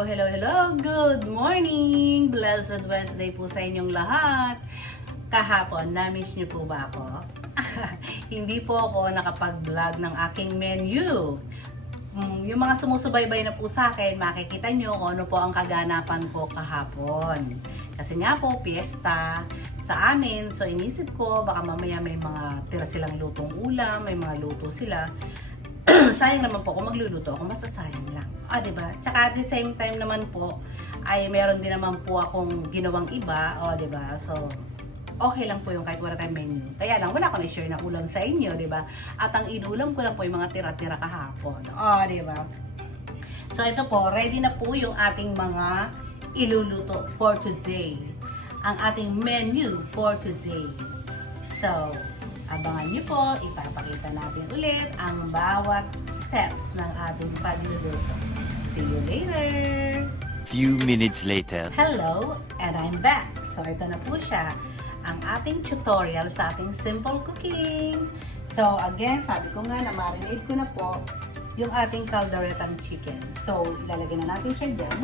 Hello, hello, hello! Good morning! Blessed Wednesday po sa inyong lahat. Kahapon, na-miss niyo po ba ako? Hindi po ako nakapag-vlog ng aking menu. Yung mga sumusubaybay na po sa akin, makikita nyo kung ano po ang kaganapan ko kahapon. Kasi nga po, piyesta sa amin. So inisip ko, baka mamaya may mga tira silang lutong ulam, may mga luto sila. Sayang naman po kung magluluto ako, masasayang lang. Diba? Tsaka at the same time naman po, ay meron din naman po akong ginawang iba. Diba? So, okay lang po yung kahit wala tayong menu. Kaya lang, wala akong i-share na ulam sa inyo, diba? At ang inulam ko lang po yung mga tira-tira kahapon. Diba? So, ito po, ready na po yung ating mga iluluto for today. Ang ating menu for today. So, abangan nyo po, ipapakita natin ulit ang bawat steps ng ating pagluluto. See you later! Few minutes later. Hello, and I'm back. So, ito na po siya, ang ating tutorial sa ating simple cooking. So, again, sabi ko nga na marinate ko na po yung ating calderetang chicken. So, ilalagay na natin siya dyan.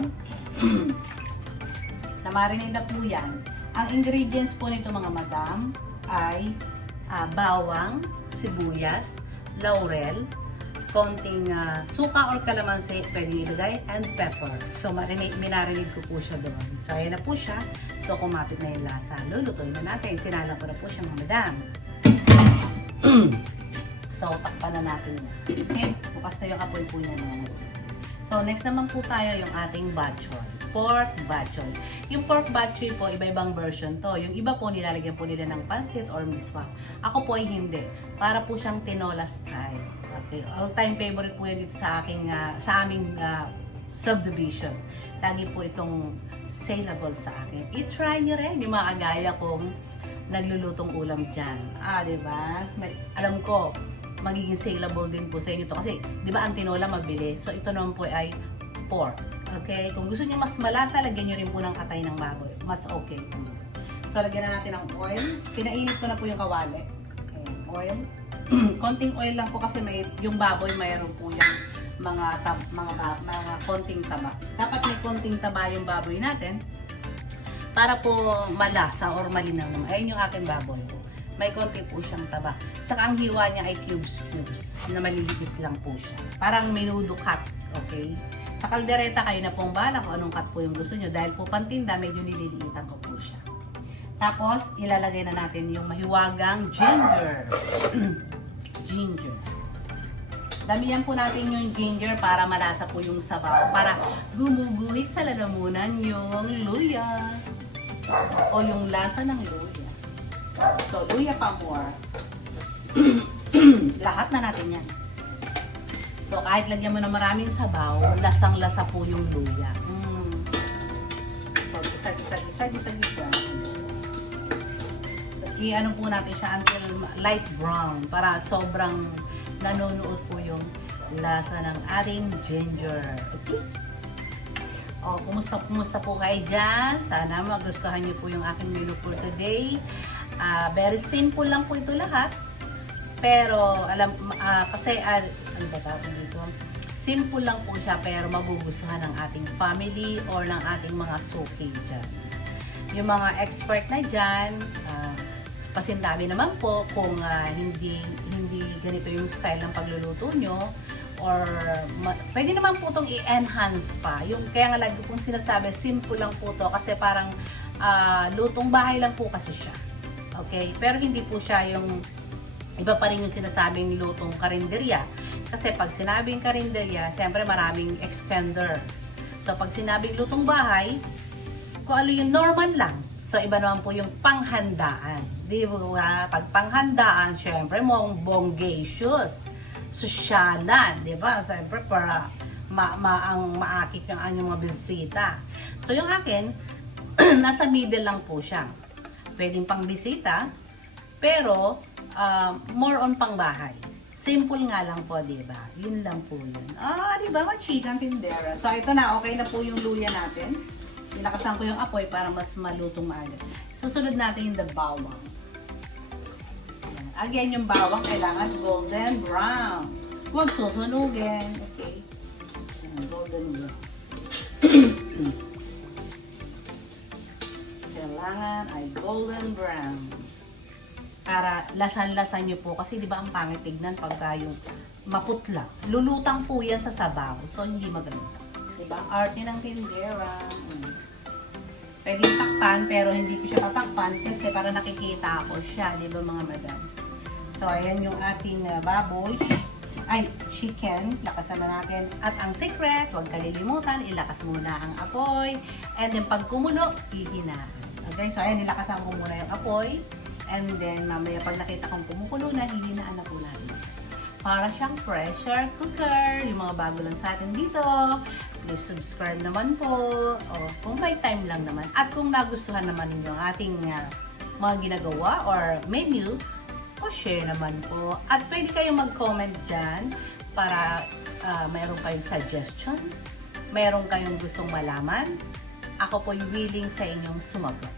Na-marinate na po yan. Ang ingredients po nito mga madam ay bawang, sibuyas, laurel, konting suka or kalamansi, pwede ilagay, and pepper. So, minarinate ko po siya doon. So, ayan na po siya. So, kumapit na yung lasa. Lulutuin na natin. Sinala ko na po siya mga madam. So, takpan na natin yan. Okay? Bukas na yung apoy po niya naman. So, next naman po tayo yung ating bok choy. Pork bok choy. Yung pork bok choy po, iba-ibang version to. Yung iba po, nilalagyan po nila ng pansit or miswa. Ako po ay hindi. Para po siyang tinola style. Okay. All-time favorite po yun dito sa aking, sa aming subdivision. Lagi po itong saleable sa akin. I-try nyo rin yung mga kagaya kong naglulutong ulam dyan. Diba? Alam ko, magiging saleable din po sa inyo to. Kasi, di ba ang tinola mabili? So, ito naman po ay pork. Okay? Kung gusto niyo mas malasa, lagyan niyo rin po ng atay ng baboy. Mas okay. So, lagyan na natin ng oil. Pinainit ko na po yung kawali. Okay, oil. Konting oil lang po kasi yung baboy mayroon po yung mga konting taba. Dapat may konting taba yung baboy natin para po malasa or malinaw naman. Ayun yung aking baboy. May konti po siyang taba. Saka ang hiwa niya ay cubes na maliliit lang po siya. Parang menudo cut. Okay? Sa kaldereta, kayo na pong bahala kung anong cut po yung gusto nyo. Dahil po pantinda, medyo nililiitan ko po siya. Tapos, ilalagay na natin yung mahiwagang ginger. Ginger. Damihan po natin yung ginger para malasa po yung sabaw. Para gumuguhit sa lalamunan yung luya. O yung lasa ng luya. So, luya pa more. Lahat na natin yan. So, kahit lagyan mo na maraming sabaw, lasang-lasa po yung luya. So, gisa. I-ano po natin siya until light brown para sobrang nanonood po yung lasa ng ating ginger. Okay? Kumusta po kayo dyan? Sana magustuhan niyo po yung aking menu for today. Very simple lang po ito lahat. Pero, kasi, ano ba tawag dito? Simple lang po siya, pero magugustuhan ng ating family or ng ating mga suki dyan. Yung mga expert na dyan, pasintabi naman po kung hindi ganito yung style ng pagluluto nyo, or pwede naman po itong i-enhance pa. Kaya nga lagi pong sinasabi, simple lang po to kasi parang lutong bahay lang po kasi siya. Okay? Pero hindi po siya yung iba pa rin yung sinasabing lutong karinderya. Kasi pag sinabing karinderya, siyempre maraming extender. So pag sinabing lutong bahay, kung ano yung normal lang. So iba naman po yung panghandaan. Di ba? Pag panghandaan, siyempre mong bongacious. Sosyalan, di ba? Siyempre para maakit yung anyong mga bisita. So yung akin, nasa middle lang po siya. Pwedeng pang bisita, pero more on pang bahay. Simple nga lang po, di ba? Yun lang po yun. Di ba? Machikang tindera. So, ito na. Okay na po yung luya natin. Nilakasan ko yung apoy para mas malutong maaga. Susunod natin yung bawang. Again, yung bawang kailangan golden brown. Huwag susunugin. Okay. Golden brown. Kailangan ay golden brown. Para lasan-lasan nyo po. Kasi di ba ang pangit tignan pagka yung maputla. Lulutang po yan sa sabaw. So, hindi maganda. Di ba? Arte ng tindera. Pwede takpan, pero hindi ko siya tatakpan kasi para nakikita ako siya. Di ba mga madam? So, ayan yung ating baboy. Ay, chicken. Lakasan na natin. At ang secret, huwag kalilimutan, ilakas muna ang apoy. And then, pag kumulo, hihinaan. Okay? So, ayan, nilakasan ko muna yung apoy. And then, mamaya pag nakita kong kumukulo na, hihinaan na po natin siya. Para siyang pressure cooker. Yung mga bago lang sa atin dito. Please subscribe naman po. O, kung may time lang naman. At kung nagustuhan naman ninyo ang ating mga ginagawa or menu, o share naman po. At pwede kayong mag-comment dyan para mayroon kayong suggestion. Mayroon kayong gustong malaman. Ako po'y willing sa inyong sumagot.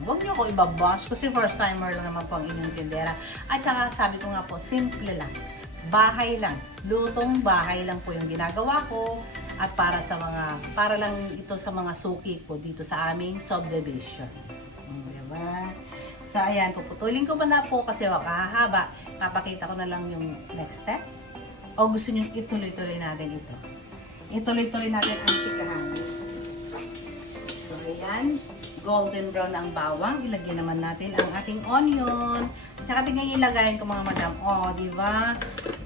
Huwag niyo ako ibabash kasi first timer lang naman po ang inyong tindera. At saka sabi ko nga po, simple lang. Bahay lang. Lutong bahay lang po yung ginagawa ko. At para lang ito sa mga suki ko dito sa aming subdivision. Diba? So, ayan, puputulin ko ba na po kasi makahaba. Papakita ko na lang yung next step. O gusto nyo ituloy-tuloy natin ito. Ituloy-tuloy natin ang chikahan. So, ayan. Golden brown ang bawang. Ilagyan naman natin ang ating onion. Saka tingnan yung ilagayin ko mga madam. O, di ba?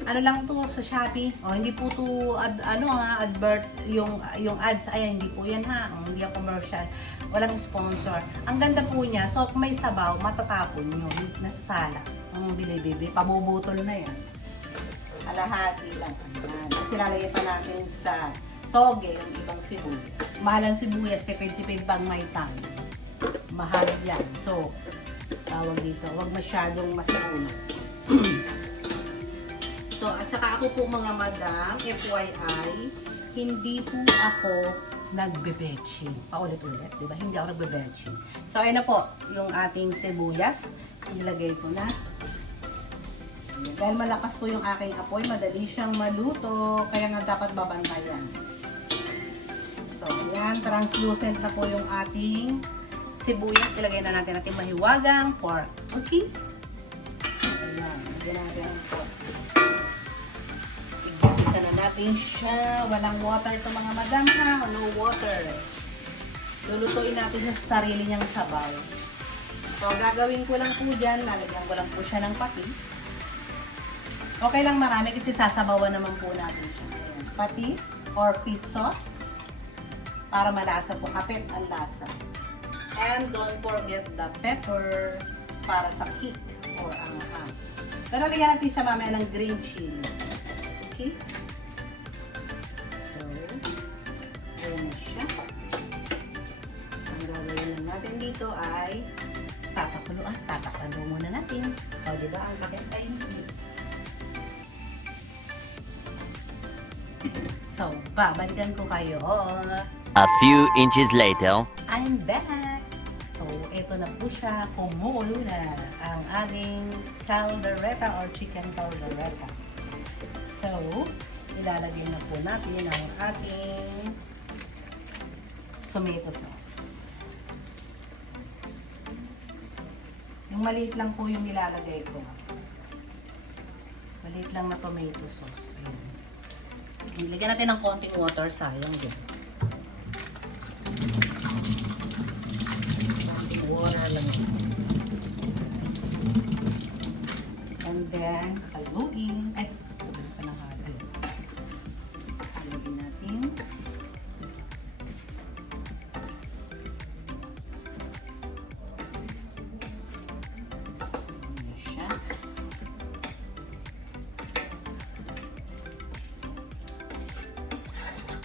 Ano lang to sa Shopee? O, hindi po to advert yung ads. Ayan, hindi po yan ha. O, hindi yung commercial. Walang sponsor. Ang ganda po niya. So, kung may sabaw, matatapon nyo. Nasasala. Ang bili-bibi. Pabubutol na yan. Alahati lang. Kasi lalagyan pa natin sa toge yung ibang sibuyas. Mahal ang sibuyas. Tipid-tipid pang may tang. Mahal yan. So, tawag dito. Huwag masyadong masibunas. So, at saka ako po mga madam, FYI, hindi po ako nagbe-betching. Paulit-ulit, di ba? Hindi ako nagbe-betching. So, ayun na po, yung ating sibuyas. Ilagay ko na. Ayan. Dahil malakas po yung aking apoy, madali siyang maluto. Kaya nga dapat babantayan. So, ayan. Translucent na po yung ating sibuyas. Ilagay na natin ating mahiwagang pork. Okay? Ayan. Ilagay natin ang pork. Igisa na natin siya. Walang water ito mga madam ha. No water. Lulutuin natin siya sa sarili niyang sabaw. So, gagawin ko lang po dyan. Lalagyan ko lang po siya ng patis. Okay lang marami kasi sasabawan naman po natin siya. Ayan. Patis or fish sauce. Para malasa po. Kapit ang lasa. And don't forget the pepper para sa kick or anghang. Pero lagyan natin siya mamaya ng green chili. Okay? So, ayan na siya. Ang gagawin lang natin dito ay papakuloan. Tatakpan mo muna natin. O, diba? Ang bakit ay hindi. So, babalikan ko kayo. A few inches later. I'm back! So, ito na po siya. Kumukulo na ang aming caldereta or chicken caldereta. So, ilalagay na po natin ang ating tomato sauce. Yung maliit lang po yung nilalagay ko. Maliit lang na tomato sauce. Ayan. Lagyan natin ng konting water, sayang din. Konting water lang. And then, haluin. Ay, tagal pa na halo. Haluin natin. Ayan siya.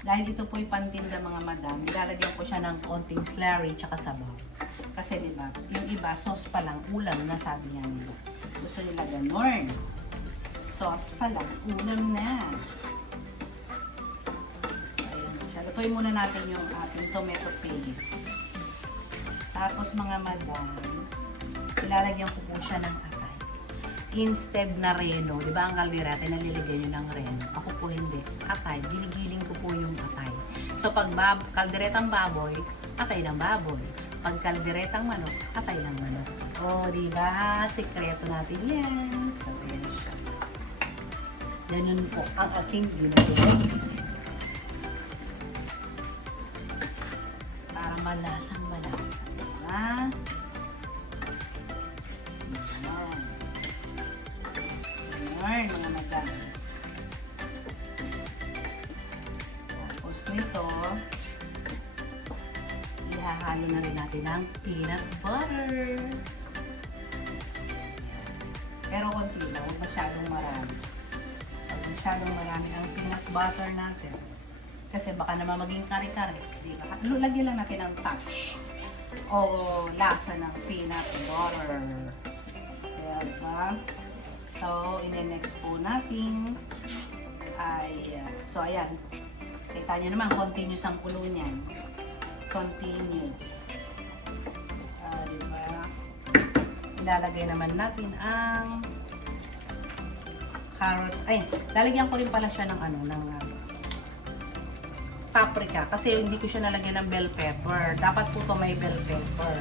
Dahil ito po'y pantinda mga madam, ilalagyan ko siya ng konting slurry tsaka sabaw. Kasi diba, yung iba, sauce pa lang, ulam na sabi niya nila. Gusto nila ganon. Sauce pa lang, ulam na. Ayan siya. Lutuin muna natin yung ating tomato paste. Tapos mga madam, ilalagyan ko po siya ng atay. Instead na reno, di ba ang kaldereta, naliligay nyo ng reno. Ako po hindi. Atay, ginigiling ko po yung atay. So, So, pag kalderetang baboy, atay ng baboy. Pag kalderetang manok, atay ng manok. O, di ba? Sikreto natin yan. So, ayan siya. Ganun po ang aking ginagawa. Para malasang-malasa. Diba? Ayan, mga madam. Tapos nito, ihahalo na rin natin ang peanut butter. Pero konti lang, huwag masyadong marami. Pag masyadong marami ang peanut butter natin, kasi baka naman maging kare-kare. Lagyan lang natin ang touch o lasa ng peanut butter. Kaya ba? So, ine-next po natin ay, so ayan, kita nyo naman, continuous ang kulo niyan. Continuous. Diba? Ilalagay naman natin ang carrots. Ay, lalagyan ko rin pala siya ng ano, ng paprika. Kasi hindi ko siya nalagyan ng bell pepper. Dapat po to may bell pepper.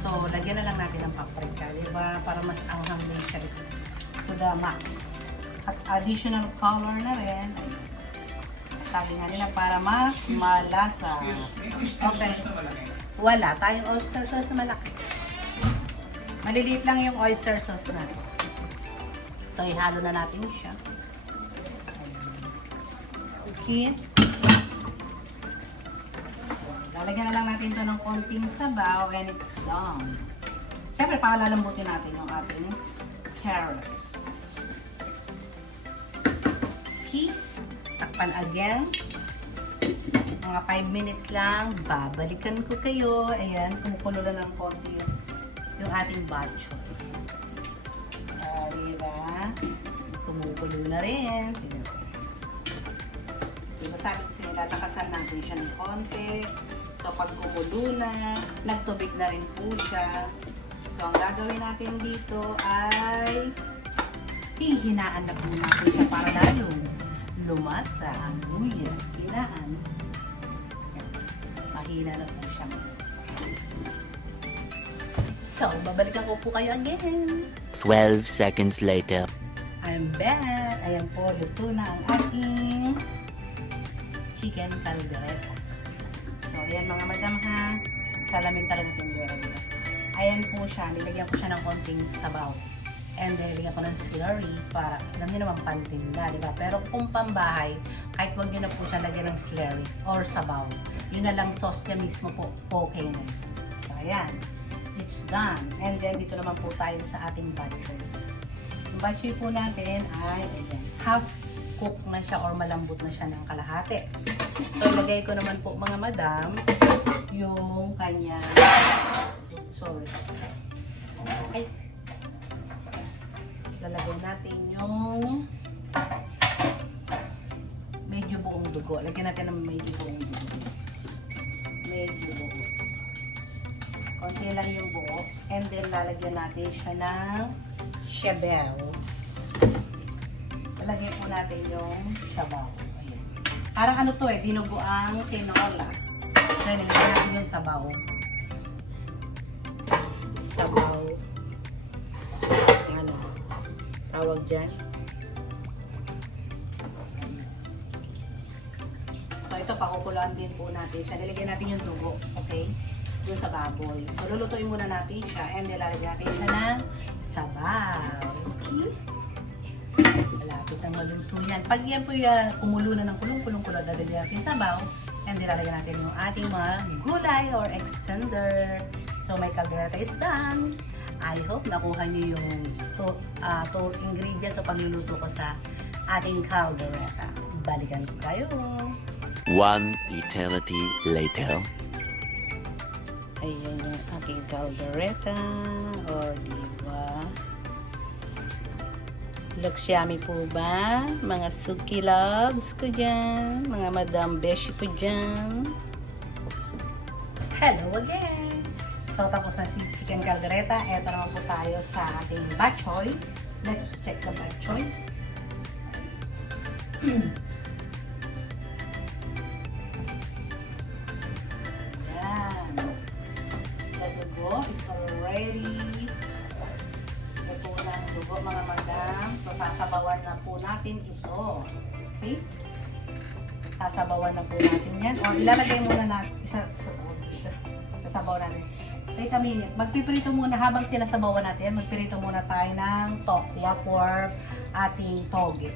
So, lagyan na lang natin ng paprika. Diba? Para mas anghang din siya to the max. At additional color na rin. Sabi nga nila para mas malasa. Okay. Wala. Tayong oyster sauce na malaki. Maliliit lang yung oyster sauce natin. So, ihalo na natin siya. Okay. Lalagyan na lang natin ito ng konting sabaw and it's done. Siyempre, pakalalambot natin yung ating carrots. Okay. Takpan again. Mga 5 minutes lang. Babalikan ko kayo. Ayan, kumukulo na ng konti yung ating batcho. Diba? Kumukulo na rin. Sige. Diba sabi ko siya, lalakasan natin siya ng konti. So, pag kumulo na, nagtubig na rin po siya. So, ang gagawin natin dito ay hihinaan na po natin siya para lalong lumasa ang luya. Hinaan. Mahina na po siya. So, babalikan ko po kayo again. 12 seconds later. I'm back. Ayan po, luto na ang ating chicken caldereta. So, ayan mga madam ha. Salamin talaga tindera dito. Ayan po siya. Nilagyan ko siya ng konting sabaw. And then, nilagyan ko ng celery para, alam niyo naman, pantinda, di ba? Pero kung pambahay, kahit wag niyo na po siya lagyan ng celery or sabaw. Yun na lang sauce niya mismo po, okay na. So, ayan. It's done. And then, dito naman po tayo sa ating batchoy. Yung batchoy po natin ay, ayan, half cook na siya or malambot na siya ng kalahati. So, ilagay ko naman po, mga madam, yung kanya, sorry. Ay, lalagay natin yung medyo buong dugo. Lagyan natin ng medyo buong dugo. Medyo buo. Konti lang yung buo. And then, lalagyan natin siya ng shabel. Lalagyan po natin yung sabaw. Ayan. Parang ano to dinuguang tinola. So, nilagyan natin yung sabaw. Sabaw. Ano? Tawag dyan. So, ito, pakukuluan din po natin siya. Nilagyan natin yung dugo. Okay? Yung sa baboy. So, lulutuin muna natin siya. And nilalagyan natin siya ng sabaw. Okay? Malapit ang maluto yan. Pag yan po yan, kumulo na ng kulong-kulong-kulong, lalagyan natin sabaw. And nilalagyan natin yung ating mga gulay or extender. So, my caldereta is done. I hope nakuha niyo yung to ingredients o pagluluto ko sa ating caldereta. Balikan ko kayo. One eternity later. Ayan yung aking caldereta. O, diba? Looks yummy po ba? Mga suki loves ko dyan. Mga madam beshi ko dyan. Hello again! So, tapos na si chicken caldereta. Eto naman po tayo sa ating batchoy. Let's check the batchoy. sasabawan na po natin ito. Okay? Sasabawan na po natin yan. O, ilalagay muna natin, sasabawan natin. Wait a minute. Magpiprito muna, habang sila sabawan natin, magpirito muna tayo ng tokwa for ating toge.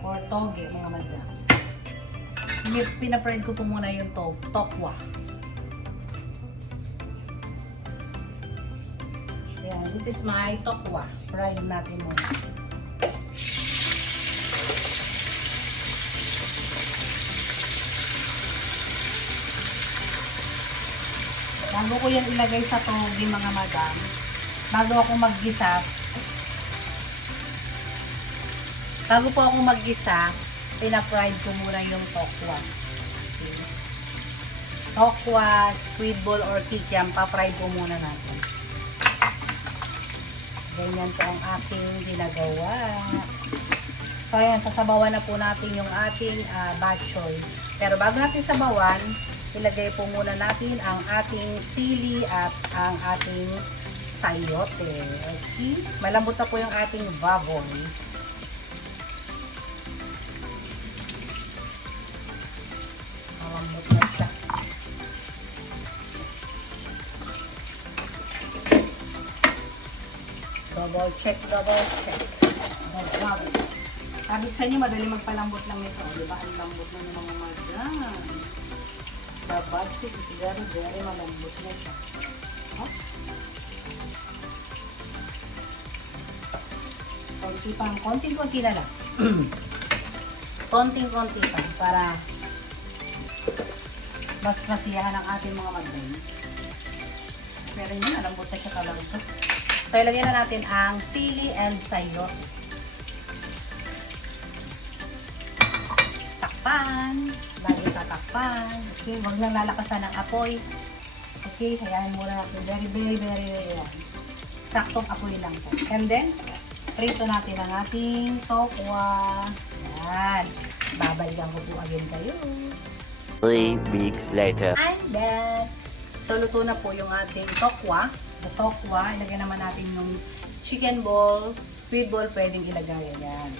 For toge, mga madam. Pinapride ko po muna yung tokwa. Ayan, this is my tokwa. Fried natin muna. Bago ko yan ilagay sa toge, mga madam, bago ako maggisa, pina-fried ko muna yung tokwa. Okay. Tokwa, squid ball, or kikiam, pa-fried ko muna natin. Ganyan po ang ating ginagawa. So, ayan, sasabawan na po natin yung ating bok choy. Pero bago natin sabawan, ilagay po muna natin ang ating sili at ang ating sayote. Okay? Malambot na po yung ating baboy. Malambot na siya. Double check. Wow. Sabi sa inyo, madali magpalambot lang ito. Diba? Ang lambot na ng mga madam. The bok choy is very malambot na siya. Oh. Konting-konti na lang. Konting-konti pa para mas masiyahan ang ating mga madam. Pero yun, malambot na siya talaga. So, ilagay na natin ang sili and sayote. Takpan. Lagi tatakpan. Okay, huwag nang lalakasan ng apoy. Okay, hayaan muna natin. Very saktong apoy lang po. And then, prito natin ang ating tokwa. Yan. Babalikan ko po agad kayo. 3 weeks later. I'm back. So, luto na po yung ating tokwa. The tokwa, ilagay naman natin yung chicken balls, squid ball, pwedeng ilagay. Yan.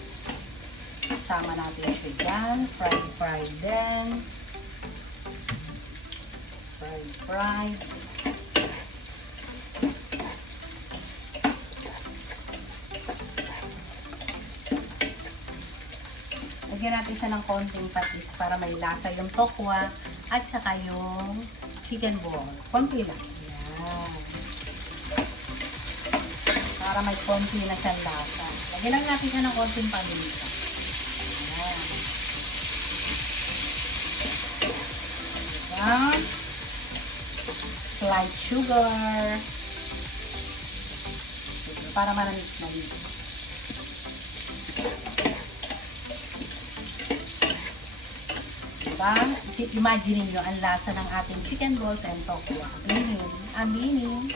Sama natin siya dyan. Fried din. Fried. Lagyan natin siya ng konting patis para may lasa yung tokwa at saka yung chicken ball. Konti lang. Yan. Para may konti na siyang lasa. Lagyan lang natin siya ng konting paminta. Yan. Slight sugar. Para manamis na dito. Diba? Imagine nyo ang lasa ng ating chicken balls and tokwa. Aminin.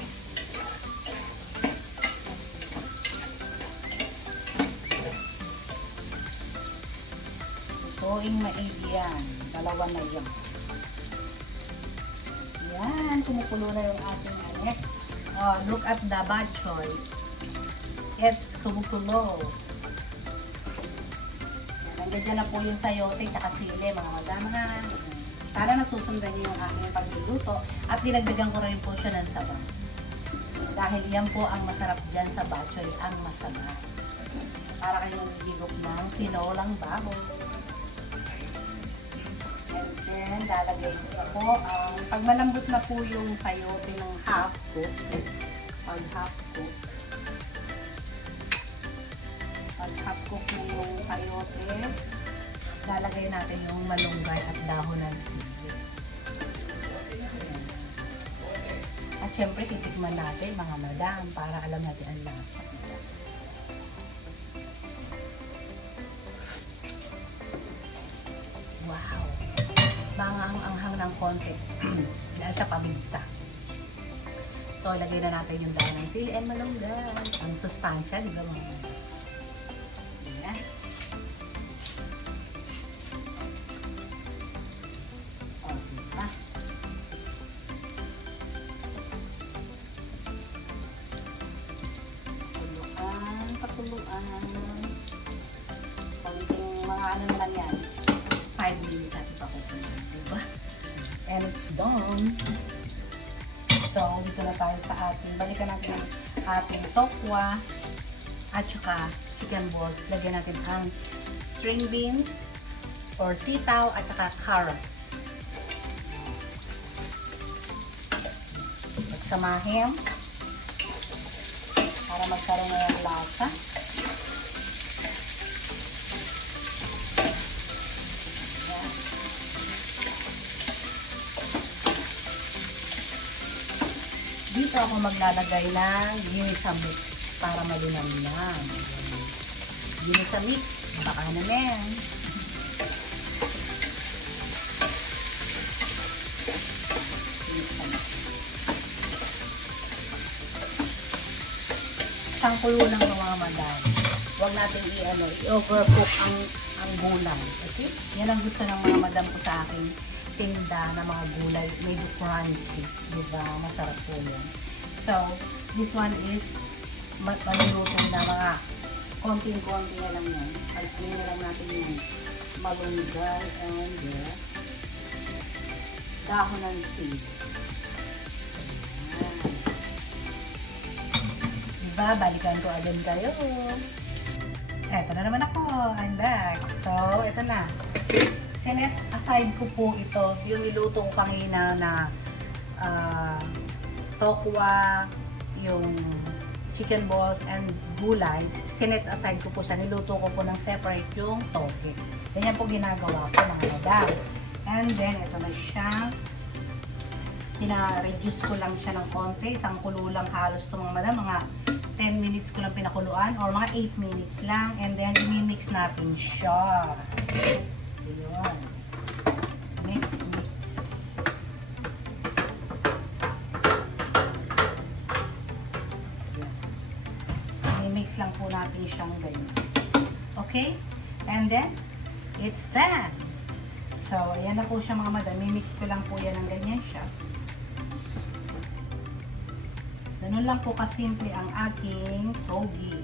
Tuing maigi yan. Dalawa na yan. Yan. Kumukulo na yung ating annex. Oh, look at the bok choy. It's kumukulo. Nandiyan na po yung sayote at sili, mga madam. Para nasusundan niyo yung aking pagluluto at dinagdagan ko rin po siya ng sabaw. Dahil yan po ang masarap dyan sa bok choy, ang masarap. Para kayong higop ng tinolang baboy. And then, lalagay ko na po ang pag malambot na po yung sayote ng half cook. Pag half cook na yung sayote, lalagay natin yung malunggay at dahon ng sili. At syempre, titikman natin mga madam para alam natin ang lasa. Wow! Banga ang anghang ng konti dahil sa paminta. So, lagay na natin yung dahon ng sili and malunggay. Ang sustansya, di ba mga madam? Konting mga ano na lang yan. 5 minutes natin pakukunin. Diba? And it's done. So, dito na tayo sa ating, balikan natin ang ating tokwa at saka chicken balls. Lagyan natin ang string beans or sitaw at saka carrots. Pagsamahin para magkaroon ng lasa. Ayan. Dito ako maglalagay ng ginisa mix para malinamnam. Ginisa mix, baka na men. Isang kulo ng mga madam. Huwag natin i-overcook ang gulay. Okay? Yan ang gusto ng mga madam ko sa aking tinda na mga gulay. Medyo crunchy. Diba? Masarap po yan. So, this one is maluluto na mga konting-konti na lang yan. Pag-clean na lang natin yung malunggay and dahon ng seed. Diba? Balikan ko agad kayo. Eto na naman ako. I'm back. So, eto na. Sinet aside ko po ito. Yung niluto ko kanina na tokwa, yung chicken balls and gulay. Sinet aside ko po siya. Niluto ko po ng separate yung toge. Ganyan po ginagawa ko mga madam. And then, ito na siya. Pina-reduce ko lang siya ng konti. Isang kulo lang halos ito mga madam. Mga 10 minutes ko lang pinakuluan or mga 8 minutes lang. And then, i-mix natin siya. Ayan. Mix. I-mix lang po natin siyang ganyan. Okay? And then, it's done. So, ayan na po siya mga madam. I-mix ko lang po yan ng ganyan siya. Ganun lang po kasimple ang aking togi.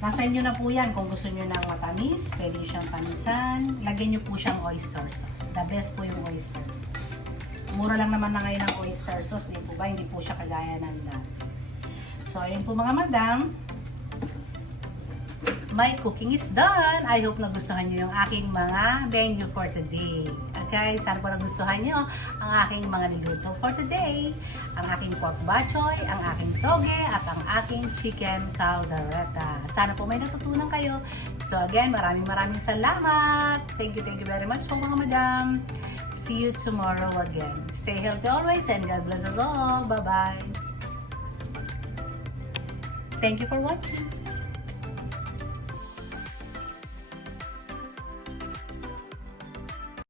Nasa inyo na po yan. Kung gusto nyo ng matamis, pwede siyang tamisan. Lagyan nyo po siyang oyster sauce. The best po yung oyster sauce. Mura lang naman na ngayon ang oyster sauce. Di po ba? Hindi po siya kagaya ng dati. So, ayun po mga madam. My cooking is done. I hope nagustuhan nyo yung aking mga menu for today. Okay, sana po nagustuhan nyo ang aking mga niluto for today. Ang aking pork bachoy, ang aking toge, at ang aking chicken caldereta. Sana po may natutunan kayo. So again, maraming salamat. Thank you very much po mga madam. See you tomorrow again. Stay healthy always and God bless us all. Bye-bye. Thank you for watching.